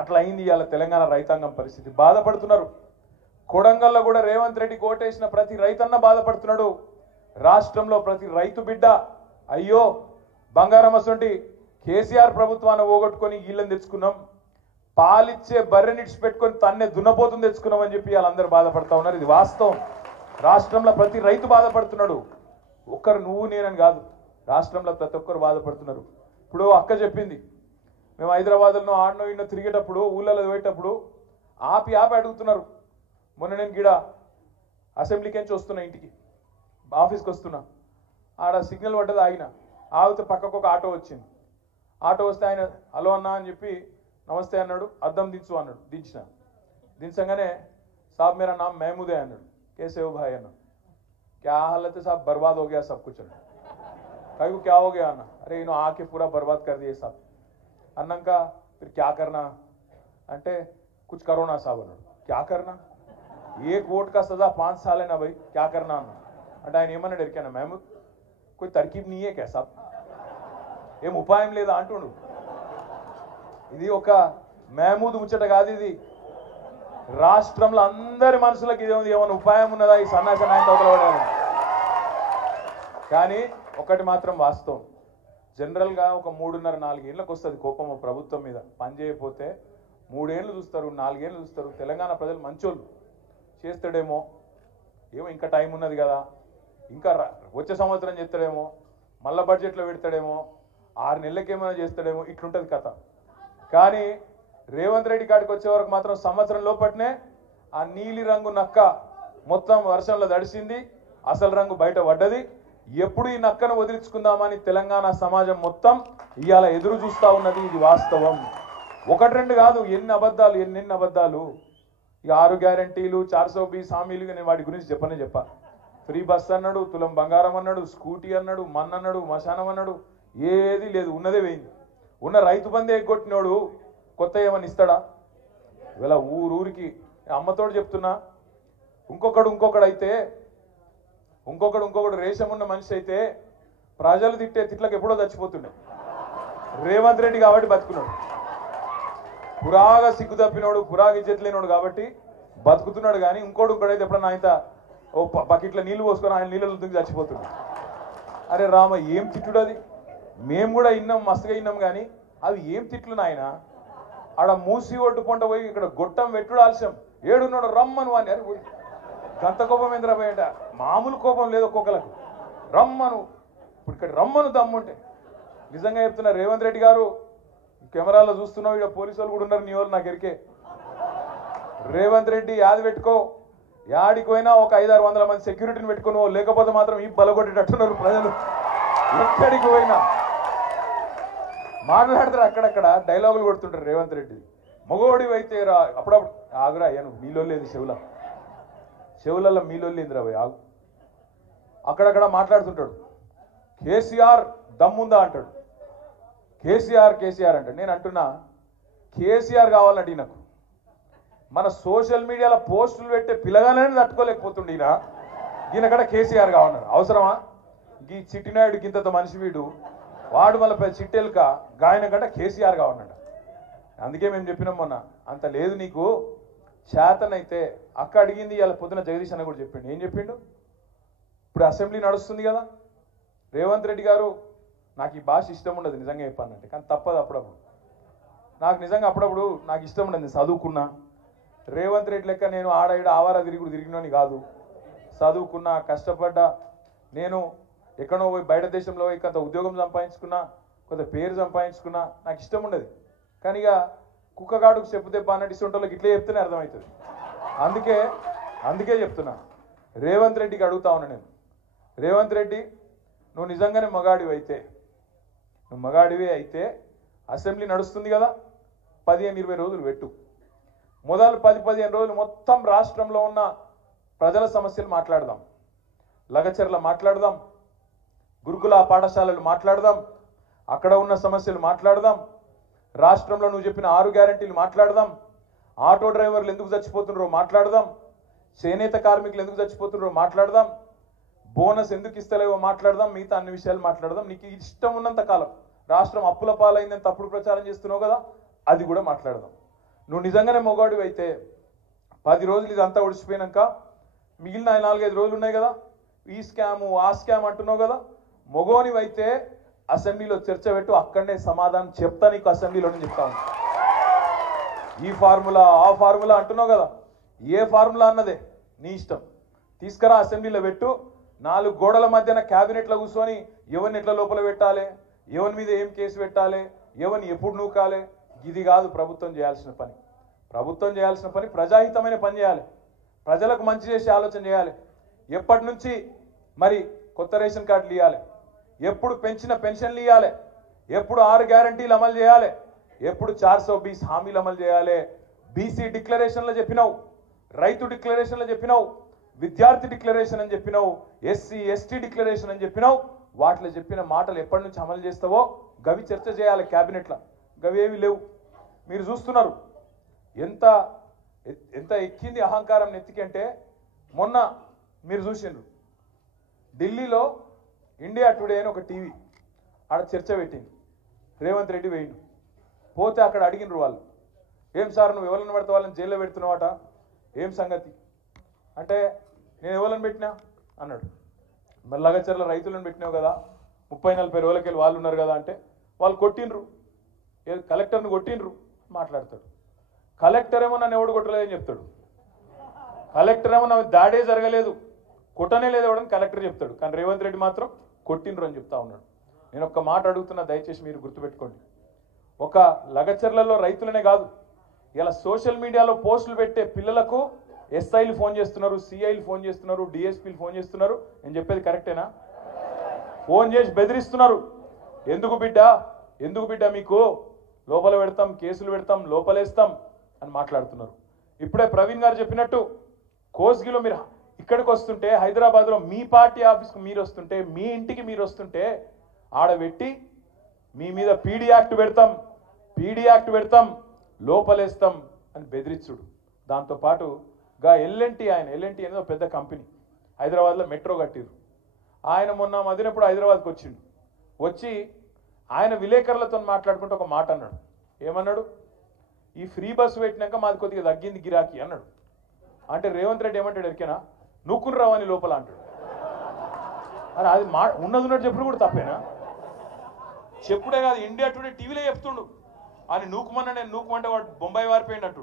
అట్లా అయింది ఇవాళ తెలంగాణ రైతాంగం పరిస్థితి. బాధపడుతున్నారు. కొడంగల్లో కూడా రేవంత్ రెడ్డి కోటేసిన ప్రతి రైతన్న బాధపడుతున్నాడు. రాష్ట్రంలో ప్రతి రైతు బిడ్డ అయ్యో బంగారం అసంటి కేసీఆర్ ప్రభుత్వాన్ని పోగొట్టుకొని వీళ్ళని తెచ్చుకున్నాం, పాలిచ్చే బర్రెనిడ్స్ పెట్టుకొని తన్నే దున్నపోతుంది తెచ్చుకున్నాం అని చెప్పి వాళ్ళందరూ బాధపడతా ఉన్నారు. ఇది వాస్తవం. రాష్ట్రంలో ప్రతి రైతు బాధపడుతున్నాడు. ఒక్కరు నువ్వు నేనని కాదు, రాష్ట్రంలో ప్రతి ఒక్కరు బాధపడుతున్నారు. ఇప్పుడు అక్క చెప్పింది, మేము హైదరాబాద్లో ఆడనో ఇన్నో తిరిగేటప్పుడు ఊళ్ళలో పోయేటప్పుడు ఆపి అడుగుతున్నారు. మొన్న నేను గిడ అసెంబ్లీకి నుంచి వస్తున్నా, ఇంటికి ఆఫీస్కి వస్తున్నా, ఆడ సిగ్నల్ పడ్డది, ఆగితే పక్కకు ఒక ఆటో వచ్చింది. ఆటో వస్తే ఆయన హలో అన్నా అని చెప్పి నమస్తే అన్నాడు, అద్దం దించు అన్నాడు. దించగానే సాబ్ మేరా నామ్ మహమూదే అన్నాడు. कैसे हो भाई अन्ना? क्या हालत है साहब? बर्बाद हो गया सब कुछ। कहीं को क्या हो गया अन्ना? अरे इन्हों आके पूरा बर्बाद कर दिए साहब। अन्ना का फिर क्या करना? अंटे कुछ करो ना साहब अन्ना। क्या करना? एक वोट का सजा 5 साल है ना भाई, क्या करना अन्ना? अंटे ఆయన ఏమన్నా డెరికానా మహమూద్ कोई तरकीब नहीं है क्या साहब? ఏం ఉపాయం లేదా అంటుడు. ఇది ఒక మహమూద్ ముచ్చట కాదు, ఇది రాష్ట్రంలో అందరి మనసులకు ఇదేముంది, ఏమైనా ఉపాయం ఉన్నదా ఈ సన్నాస నాయకులు పడాలి. కానీ ఒకటి మాత్రం వాస్తవం, జనరల్గా ఒక 3.5-4 ఏళ్ళకి వస్తుంది కోపం ప్రభుత్వం మీద. పని చేయకపోతే 3 ఏళ్ళు చూస్తారు, 4 ఏళ్ళు చూస్తారు. తెలంగాణ ప్రజలు మంచోళ్ళు, చేస్తాడేమో, ఏమో ఇంకా టైం ఉన్నది కదా, ఇంకా వచ్చే సంవత్సరం చేస్తాడేమో, మళ్ళా బడ్జెట్లో పెడతాడేమో, 6 నెలలకి ఏమైనా చేస్తాడేమో, ఇట్లుంటుంది కథ. కానీ రేవంత్ రెడ్డి కాడికి వచ్చే వరకు మాత్రం సంవత్సరం లోపట్నే ఆ నీలి రంగు నక్క మొత్తం వర్షంలో తడిసింది, అసలు రంగు బయట పడ్డది. ఎప్పుడు ఈ నక్కను వదిలించుకుందామని తెలంగాణ సమాజం మొత్తం ఇవాళ ఎదురు చూస్తూ ఉన్నది. ఇది వాస్తవం. 1-2 కాదు, ఎన్ని అబద్ధాలు. ఈ 6 గ్యారంటీలు, 420 హామీలు, నేను వాటి గురించి చెప్పా. ఫ్రీ బస్ అన్నాడు, తులం బంగారం అన్నాడు, స్కూటీ అన్నాడు, అన్నాడు, మశానం అన్నాడు, ఏది లేదు, ఉన్నదే పోయింది. ఉన్న రైతు బంధే ఎగ్గొట్టినోడు కొత్త ఏమని ఇస్తాడా? ఇవాళ ఊరికి అమ్మతోడు చెప్తున్నా, ఇంకొకడు అయితే ఇంకొకడు రేషం ఉన్న మనిషి అయితే ప్రజలు తిట్టే తిట్లకు ఎప్పుడో చచ్చిపోతుండే. రేవంత్ రెడ్డి కాబట్టి బతుకున్నాడు, పురాగా సిగ్గు తప్పినోడు, పురాగా ఇజ్జత్ లేనోడు కాబట్టి బతుకుతున్నాడు. కానీ ఇంకోడైతే ఎప్పుడన్నా ఆయన ఓ బకెట్లో నీళ్లు పోసుకొని ఆయన నీళ్ళలో దిగి చచ్చిపోతున్నాడు. అరే రామ, ఏం తిట్టుడు అది? మేము కూడా విన్నాం, మస్తుగా విన్నాం. కానీ అవి ఏం తిట్లు నాయన? ఆడ మూసి ఒడ్డు పొంట పోయి ఇక్కడ గొట్టం పెట్టుడు ఆలస్యం, ఏడున్నాడు రమ్మను అని. అరే గంత కోపం ఏంద్రా బయట? మామూలు కోపం లేదు ఒక్కొక్కలకు. రమ్మను, ఇప్పుడు ఇక్కడ రమ్మను దమ్ముంటే. నిజంగా చెప్తున్నా, రేవంత్ రెడ్డి గారు కెమెరాలో చూస్తున్నావు, ఇక్కడ పోలీసు వాళ్ళు కూడా ఉన్నారు, నీ వాళ్ళు నాకు ఎరికే. రేవంత్ రెడ్డి యాది పెట్టుకో, యాడికి పోయినా ఒక 500-600 మంది సెక్యూరిటీని పెట్టుకుని, లేకపోతే మాత్రం ఈ బలగొట్టేటట్టున్నారు ప్రజలు. ఎక్కడికి పోయినా మాట్లాడతారు, అక్కడక్కడ డైలాగులు కొడుతుంటారు రేవంత్ రెడ్డి. మగోడి అయితే రా, అప్పుడప్పుడు ఆగురా అయ్యాను, మీలో లేదు చెవులలో మీలో లేదురా పోయి ఆగు. అక్కడక్కడ మాట్లాడుతుంటాడు. కేసీఆర్ దమ్ముందా అంటాడు, కేసీఆర్ అంటాడు. నేను అంటున్నా, కేసీఆర్ కావాలంటే నాకు మన సోషల్ మీడియాలో పోస్టులు పెట్టే పిల్లగానే తట్టుకోలేకపోతుండే ఈయనక్కడ కేసీఆర్ కావాలన్నారు. అవసరమా? ఈ చిట్టినాయుడు గింత మనిషి వీడు, వాడు మళ్ళీ చిట్టెలుక గాయన కంటే కేసీఆర్ కావాలన్నట. అందుకే మేము చెప్పినాం మొన్న, అంత లేదు నీకు, చేతనైతే అక్క అడిగింది. ఇలా పొద్దున జగదీష్ అన్న కూడా చెప్పిండు. ఏం చెప్పిండు? ఇప్పుడు అసెంబ్లీ నడుస్తుంది కదా, రేవంత్ రెడ్డి గారు, నాకు ఈ భాష ఇష్టం ఉండదు నిజంగా చెప్పానంటే, కానీ తప్పదు అప్పుడప్పుడు. నాకు నిజంగా అప్పుడప్పుడు నాకు ఇష్టం ఉండదు. చదువుకున్నా, రేవంత్ రెడ్డి లెక్క నేను ఆడ ఆవారా తిరిగినోని కాదు. చదువుకున్నా, కష్టపడ్డా, నేను ఎక్కడో పోయి బయట దేశంలో పోయి కొంత ఉద్యోగం సంపాదించుకున్నా, కొంత పేరు సంపాదించుకున్నా, నాకు ఇష్టం ఉండదు. కానీ ఇక కుక్కగాడుకు చెప్పు దెబ్బ అన్నట్టు ఇస్తుంటోళ్ళకి ఇట్లే చెప్తేనే అర్థమవుతుంది. అందుకే చెప్తున్నా, రేవంత్ రెడ్డికి అడుగుతా ఉన్నా నేను, రేవంత్ రెడ్డి నువ్వు నిజంగానే మగాడివి అయితే అసెంబ్లీ నడుస్తుంది కదా, 15-20 రోజులు పెట్టు. మొదలు 10-15 రోజులు మొత్తం రాష్ట్రంలో ఉన్న ప్రజల సమస్యలు మాట్లాడదాం, లగచర్ల మాట్లాడదాం, గురుకుల పాఠశాలలు మాట్లాడదాం, అక్కడ ఉన్న సమస్యలు మాట్లాడదాం, రాష్ట్రంలో నువ్వు చెప్పిన 6 గ్యారెంటీలు మాట్లాడదాం, ఆటో డ్రైవర్లు ఎందుకు చచ్చిపోతున్నారో మాట్లాడదాం, చేనేత కార్మికులు ఎందుకు చచ్చిపోతున్నారో మాట్లాడదాం, బోనస్ ఎందుకు ఇస్తలేవో మాట్లాడదాం, మిగతా అన్ని విషయాలు మాట్లాడదాం. నీకు ఇష్టం ఉన్నంత కాలం రాష్ట్రం అప్పుల పాలైందని తప్పుడు ప్రచారం చేస్తున్నావు కదా, అది కూడా మాట్లాడదాం. నువ్వు నిజంగానే మొగాడివి అయితే 10 రోజులు ఇదంతా ఒడిచిపోయినాక మిగిలిన 4-5 రోజులు ఉన్నాయి కదా, ఈ స్కాము ఆ స్కామ్ అంటున్నావు కదా, మొగోనివైతే అసెంబ్లీలో చర్చ పెట్టు, అక్కడనే సమాధానం చెప్తా నీకు, అసెంబ్లీలోనే చెప్తాను. ఈ ఫార్ములా ఆ ఫార్ములా అంటున్నావు కదా, ఏ ఫార్ములా అన్నదే నీ ఇష్టం, తీసుకురా అసెంబ్లీలో పెట్టు. 4 గోడల మధ్యన క్యాబినెట్లో కూర్చొని ఎవరిని ఎట్లా లోపల పెట్టాలి, ఎవరి మీద ఏం కేసు పెట్టాలి, ఎవరిని ఎప్పుడు నూకాలి, ఇది కాదు ప్రభుత్వం చేయాల్సిన పని. ప్రభుత్వం చేయాల్సిన పని ప్రజాహితమైన పని చేయాలి, ప్రజలకు మంచి చేసే ఆలోచన చేయాలి. ఎప్పటి నుంచి మరి కొత్త రేషన్ కార్డులు ఇవ్వాలి, ఎప్పుడు పెంచిన పెన్షన్లు ఇవ్వాలి, ఎప్పుడు 6 గ్యారంటీలు అమలు చేయాలి, ఎప్పుడు 420 హామీలు అమలు చేయాలి. బీసీ డిక్లరేషన్లో చెప్పినావు, రైతు డిక్లరేషన్లో చెప్పినావు, విద్యార్థి డిక్లరేషన్ అని చెప్పినావు, ఎస్సీ ఎస్టీ డిక్లరేషన్ అని చెప్పినావు. వాటిలో చెప్పిన మాటలు ఎప్పటి నుంచి అమలు చేస్తావో గవి చర్చ చేయాలి క్యాబినెట్లో. గవి ఏవి లేవు. మీరు చూస్తున్నారు ఎంత ఎంత ఎక్కింది అహంకారం నెత్తికంటే. మొన్న మీరు చూసిండ్రు ఢిల్లీలో ఇండియా టుడే అని ఒక టీవీ ఆడ చర్చ పెట్టింది. రేవంత్ రెడ్డి వేయండు పోతే అక్కడ అడిగినరు వాళ్ళు, ఏం సార్ నువ్వు ఎవరిని పెడతా వాళ్ళని జైల్లో పెడుతున్నావట, ఏం సంగతి అంటే, నేను ఎవరిని పెట్టినా అన్నాడు. మరి లగచర్ల రైతులను పెట్టినావు కదా, 30-40 రోజులకి వెళ్ళి వాళ్ళు ఉన్నారు కదా అంటే, వాళ్ళు కొట్టిండ్రు, కలెక్టర్ని కొట్టిండ్రు మాట్లాడతాడు. కలెక్టర్ ఏమో నన్ను ఎవడు కొట్టలేదని చెప్తాడు, కలెక్టర్ ఏమో నా దాడే జరగలేదు, కొట్టనే లేదు ఎవడని కలెక్టర్ చెప్తాడు. కానీ రేవంత్ రెడ్డి మాత్రం కొట్టిండ్రు అని చెప్తా ఉన్నాడు. నేను ఒక్క మాట అడుగుతున్నా, దయచేసి మీరు గుర్తుపెట్టుకోండి. ఒక లగచర్లలో రైతులనే కాదు, ఇలా సోషల్ మీడియాలో పోస్టులు పెట్టే పిల్లలకు ఎస్ఐలు ఫోన్ చేస్తున్నారు, సిఐలు ఫోన్ చేస్తున్నారు, డిఎస్పీలు ఫోన్ చేస్తున్నారు. నేను చెప్పేది కరెక్టేనా? ఫోన్ చేసి బెదిరిస్తున్నారు. ఎందుకు బిడ్డ మీకు లోపల పెడతాం, కేసులు పెడతాం, లోపలేస్తాం అని మాట్లాడుతున్నారు. ఇప్పుడే ప్రవీణ్ గారు చెప్పినట్టు కోస్గిలో మీరు ఇక్కడికి వస్తుంటే, హైదరాబాద్లో మీ పార్టీ ఆఫీస్కి మీరు వస్తుంటే, మీ ఇంటికి మీరు వస్తుంటే ఆడబెట్టి మీ మీద పీడీ యాక్ట్ పెడతాం, లోపలేస్తాం అని బెదిరించుడు. దాంతోపాటు గా ఎల్ఎన్టీ ఎల్ఎన్టీ అనేది ఒక పెద్ద కంపెనీ, హైదరాబాద్లో మెట్రో కట్టిరు. ఆయన మొన్న మదినప్పుడు హైదరాబాద్కి వచ్చిండు. వచ్చి ఆయన విలేకరులతో మాట్లాడుకుంటూ ఒక మాట అన్నాడు. ఏమన్నాడు? ఈ ఫ్రీ బస్సు పెట్టినాక మాది కొద్దిగా తగ్గింది గిరాకీ అన్నాడు. అంటే రేవంత్ రెడ్డి ఏమంటాడు ఎరికేనా, నూక్కుని రావని లోపల అంటాడు. అని అది ఉన్నట్టు చెప్పుడు కూడా తప్పేనా? చెప్పుడే కాదు, ఇండియా టుడే టీవీలో చెప్తుండు అని నూకుమన్నా, నేను నూకుమంటే వాడు బొంబాయి వారిపోయినట్టు.